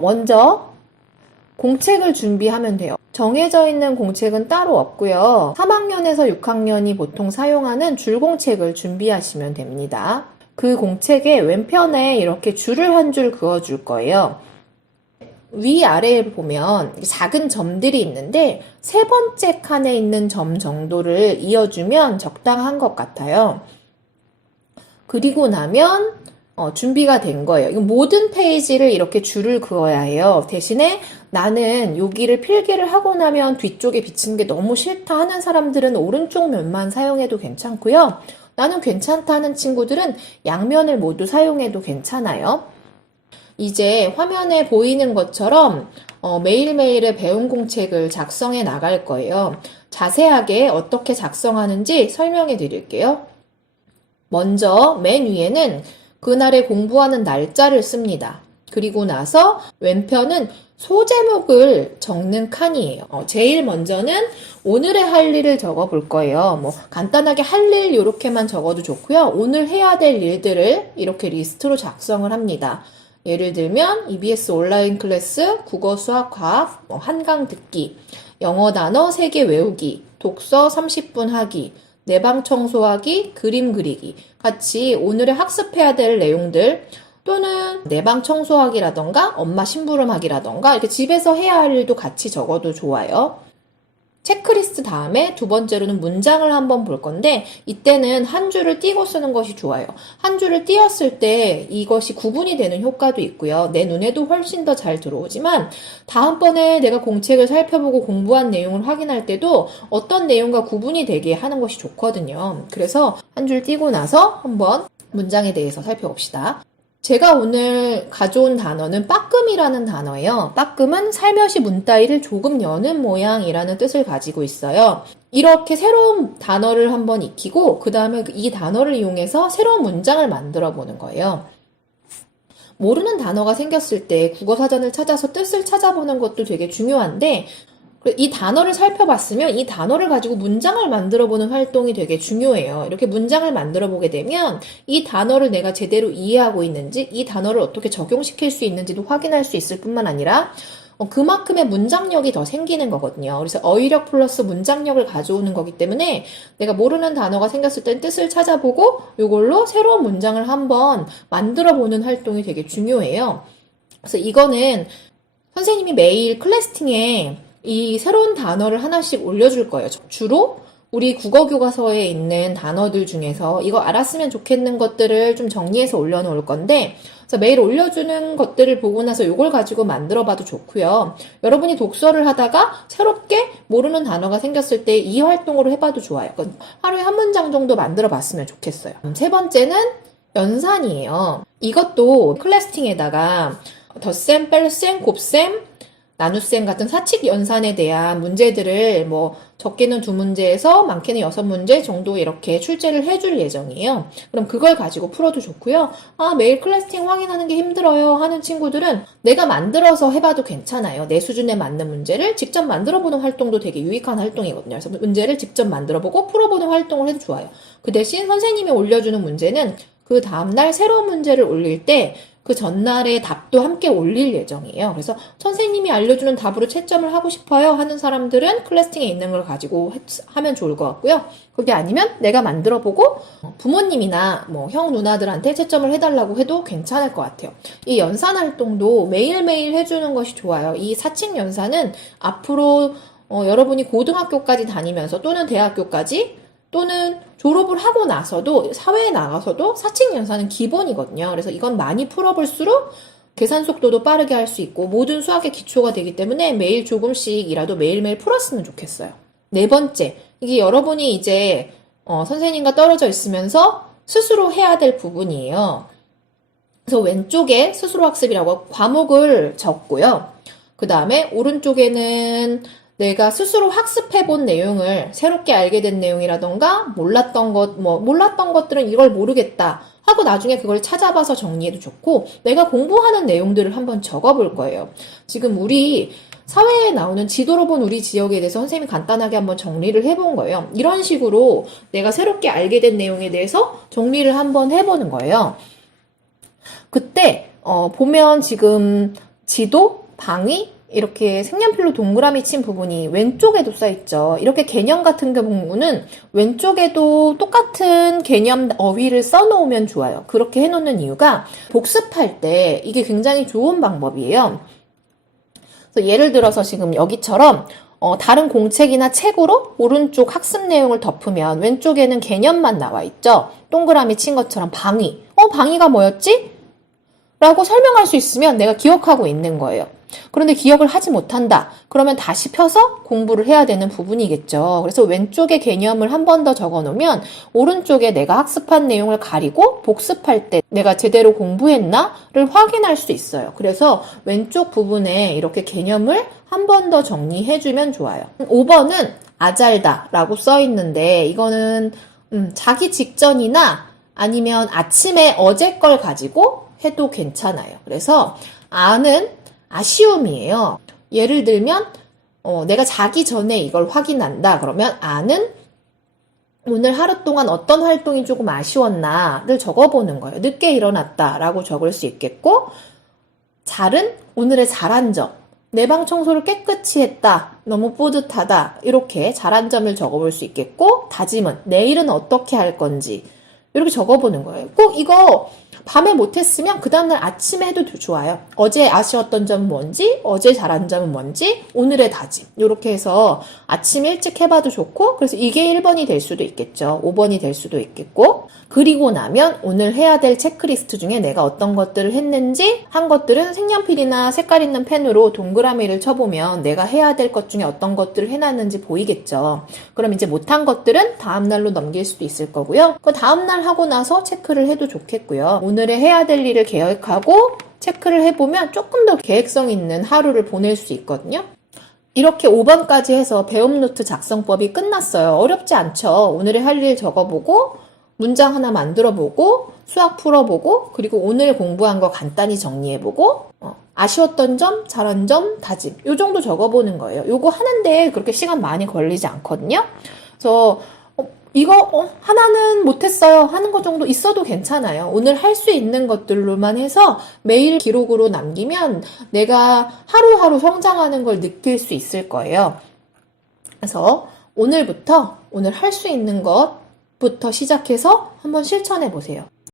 먼저 공책을 준비하면 돼요. 정해져 있는 공책은 따로 없고요. 3학년에서 6학년이 보통 사용하는 줄공책을 준비하시면 됩니다. 그 공책의 왼편에 이렇게 줄을 한 줄 그어줄 거예요. 위아래에 보면 작은 점들이 있는데 세 번째 칸에 있는 점 정도를 이어주면 적당한 것 같아요. 그리고 나면 준비가 된 거예요. 이거 모든 페이지를 이렇게 줄을 그어야 해요. 대신에 나는 여기를 필기를 하고 나면 뒤쪽에 비치는 게 너무 싫다 하는 사람들은 오른쪽 면만 사용해도 괜찮고요. 나는 괜찮다 하는 친구들은 양면을 모두 사용해도 괜찮아요. 이제 화면에 보이는 것처럼 매일매일의 배움 공책을 작성해 나갈 거예요. 자세하게 어떻게 작성하는지 설명해 드릴게요. 먼저 맨 위에는 그날에 공부하는 날짜를 씁니다. 그리고 나서 왼편은 소제목을 적는 칸이에요. 제일 먼저는 오늘의 할 일을 적어 볼 거예요. 간단하게 할 일 이렇게만 적어도 좋고요. 오늘 해야 될 일들을 이렇게 리스트로 작성을 합니다. 예를 들면 EBS 온라인 클래스, 국어, 수학, 과학, 한강 듣기, 영어 단어 3개 외우기, 독서 30분 하기, 내방 청소하기, 그림 그리기 같이 오늘의 학습해야 될 내용들 또는 내방 청소하기라던가 엄마 심부름하기라던가 이렇게 집에서 해야 할 일도 같이 적어도 좋아요. 체크리스트 다음에 두 번째로는 문장을 한번 볼 건데 이때는 한 줄을 띄고 쓰는 것이 좋아요. 한 줄을 띄었을 때 이것이 구분이 되는 효과도 있고요. 내 눈에도 훨씬 더 잘 들어오지만 다음번에 내가 공책을 살펴보고 공부한 내용을 확인할 때도 어떤 내용과 구분이 되게 하는 것이 좋거든요. 그래서 한 줄 띄고 나서 한번 문장에 대해서 살펴봅시다. 제가 오늘 가져온 단어는 빠끔이라는 단어예요. 빠끔은 살며시 문 따위를 조금 여는 모양이라는 뜻을 가지고 있어요. 이렇게 새로운 단어를 한번 익히고 그 다음에 이 단어를 이용해서 새로운 문장을 만들어 보는 거예요. 모르는 단어가 생겼을 때 국어사전을 찾아서 뜻을 찾아보는 것도 되게 중요한데 이 단어를 살펴봤으면 이 단어를 가지고 문장을 만들어보는 활동이 되게 중요해요. 이렇게 문장을 만들어보게 되면 이 단어를 내가 제대로 이해하고 있는지 이 단어를 어떻게 적용시킬 수 있는지도 확인할 수 있을 뿐만 아니라 그만큼의 문장력이 더 생기는 거거든요. 그래서 어휘력 플러스 문장력을 가져오는 거기 때문에 내가 모르는 단어가 생겼을 땐 뜻을 찾아보고 이걸로 새로운 문장을 한번 만들어보는 활동이 되게 중요해요. 그래서 이거는 선생님이 매일 클래스팅에 이 새로운 단어를 하나씩 올려줄 거예요. 주로 우리 국어교과서에 있는 단어들 중에서 이거 알았으면 좋겠는 것들을 좀 정리해서 올려놓을 건데 그래서 매일 올려주는 것들을 보고 나서 이걸 가지고 만들어봐도 좋고요. 여러분이 독서를 하다가 새롭게 모르는 단어가 생겼을 때 이 활동으로 해봐도 좋아요. 하루에 한 문장 정도 만들어봤으면 좋겠어요. 세 번째는 연산이에요. 이것도 클래스팅에다가 덧셈, 뺄셈, 곱셈, 나눗셈 같은 사칙 연산에 대한 문제들을 적게는 2문제에서 많게는 6문제 정도 이렇게 출제를 해줄 예정이에요. 그럼 그걸 가지고 풀어도 좋고요. 매일 클래스팅 확인하는 게 힘들어요 하는 친구들은 내가 만들어서 해봐도 괜찮아요. 내 수준에 맞는 문제를 직접 만들어보는 활동도 되게 유익한 활동이거든요. 그래서 문제를 직접 만들어보고 풀어보는 활동을 해도 좋아요. 그 대신 선생님이 올려주는 문제는 그 다음날 새로운 문제를 올릴 때 그 전날의 답도 함께 올릴 예정이에요. 그래서 선생님이 알려주는 답으로 채점을 하고 싶어요 하는 사람들은 클래스팅에 있는 걸 가지고 하면 좋을 것 같고요. 그게 아니면 내가 만들어보고 부모님이나 형 누나들한테 채점을 해달라고 해도 괜찮을 것 같아요. 이 연산 활동도 매일매일 해주는 것이 좋아요. 이 사칙 연산은 앞으로 여러분이 고등학교까지 다니면서 또는 대학교까지 또는 졸업을 하고 나서도 사회에 나가서도 사칙 연산은 기본이거든요. 그래서 이건 많이 풀어볼수록 계산 속도도 빠르게 할 수 있고 모든 수학의 기초가 되기 때문에 매일 조금씩이라도 매일매일 풀었으면 좋겠어요. 네 번째, 이게 여러분이 이제 선생님과 떨어져 있으면서 스스로 해야 될 부분이에요. 그래서 왼쪽에 스스로 학습이라고 과목을 적고요. 그 다음에 오른쪽에는 내가 스스로 학습해본 내용을 새롭게 알게 된 내용이라던가 몰랐던 것들은 이걸 모르겠다 하고 나중에 그걸 찾아봐서 정리해도 좋고 내가 공부하는 내용들을 한번 적어볼 거예요. 지금 우리 사회에 나오는 지도로 본 우리 지역에 대해서 선생님이 간단하게 한번 정리를 해본 거예요. 이런 식으로 내가 새롭게 알게 된 내용에 대해서 정리를 한번 해보는 거예요. 그때 보면 지금 지도, 방위, 이렇게 색연필로 동그라미 친 부분이 왼쪽에도 써있죠. 이렇게 개념 같은 경우는 왼쪽에도 똑같은 개념 어휘를 써놓으면 좋아요. 그렇게 해놓는 이유가 복습할 때 이게 굉장히 좋은 방법이에요. 그래서 예를 들어서 지금 여기처럼 다른 공책이나 책으로 오른쪽 학습 내용을 덮으면 왼쪽에는 개념만 나와 있죠. 동그라미 친 것처럼 방위. 방위가 뭐였지? 라고 설명할 수 있으면 내가 기억하고 있는 거예요. 그런데 기억을 하지 못한다. 그러면 다시 펴서 공부를 해야 되는 부분이겠죠. 그래서 왼쪽에 개념을 한 번 더 적어 놓으면 오른쪽에 내가 학습한 내용을 가리고 복습할 때 내가 제대로 공부했나를 확인할 수 있어요. 그래서 왼쪽 부분에 이렇게 개념을 한 번 더 정리해주면 좋아요. 5번은 아잘다 라고 써 있는데 이거는 자기 직전이나 아니면 아침에 어제 걸 가지고 해도 괜찮아요. 그래서 아는 아쉬움이에요. 예를 들면 내가 자기 전에 이걸 확인한다. 그러면 아는 오늘 하루 동안 어떤 활동이 조금 아쉬웠나를 적어보는 거예요. 늦게 일어났다라고 적을 수 있겠고 잘은 오늘의 잘한 점. 내 방 청소를 깨끗이 했다. 너무 뿌듯하다. 이렇게 잘한 점을 적어볼 수 있겠고 다짐은 내일은 어떻게 할 건지 이렇게 적어보는 거예요. 꼭 이거 밤에 못했으면 그 다음날 아침에 해도 좋아요. 어제 아쉬웠던 점은 뭔지, 어제 잘한 점은 뭔지, 오늘의 다짐. 이렇게 해서 아침 일찍 해봐도 좋고, 그래서 이게 1번이 될 수도 있겠죠. 5번이 될 수도 있겠고, 그리고 나면 오늘 해야 될 체크리스트 중에 내가 어떤 것들을 했는지, 한 것들은 색연필이나 색깔 있는 펜으로 동그라미를 쳐보면 내가 해야 될 것 중에 어떤 것들을 해놨는지 보이겠죠. 그럼 이제 못한 것들은 다음날로 넘길 수도 있을 거고요. 그 다음날 하고 나서 체크를 해도 좋겠고요. 오늘의 해야 될 일을 계획하고 체크를 해보면 조금 더 계획성 있는 하루를 보낼 수 있거든요. 이렇게 5번까지 해서 배움 노트 작성법이 끝났어요. 어렵지 않죠. 오늘의 할 일 적어보고 문장 하나 만들어보고 수학 풀어보고 그리고 오늘 공부한 거 간단히 정리해보고 아쉬웠던 점, 잘한 점, 다짐 요 정도 적어보는 거예요. 요거 하는데 그렇게 시간 많이 걸리지 않거든요. 그래서 이거 하나는 못했어요 하는 것 정도 있어도 괜찮아요. 오늘 할 수 있는 것들로만 해서 매일 기록으로 남기면 내가 하루하루 성장하는 걸 느낄 수 있을 거예요. 그래서 오늘부터 오늘 할 수 있는 것부터 시작해서 한번 실천해 보세요.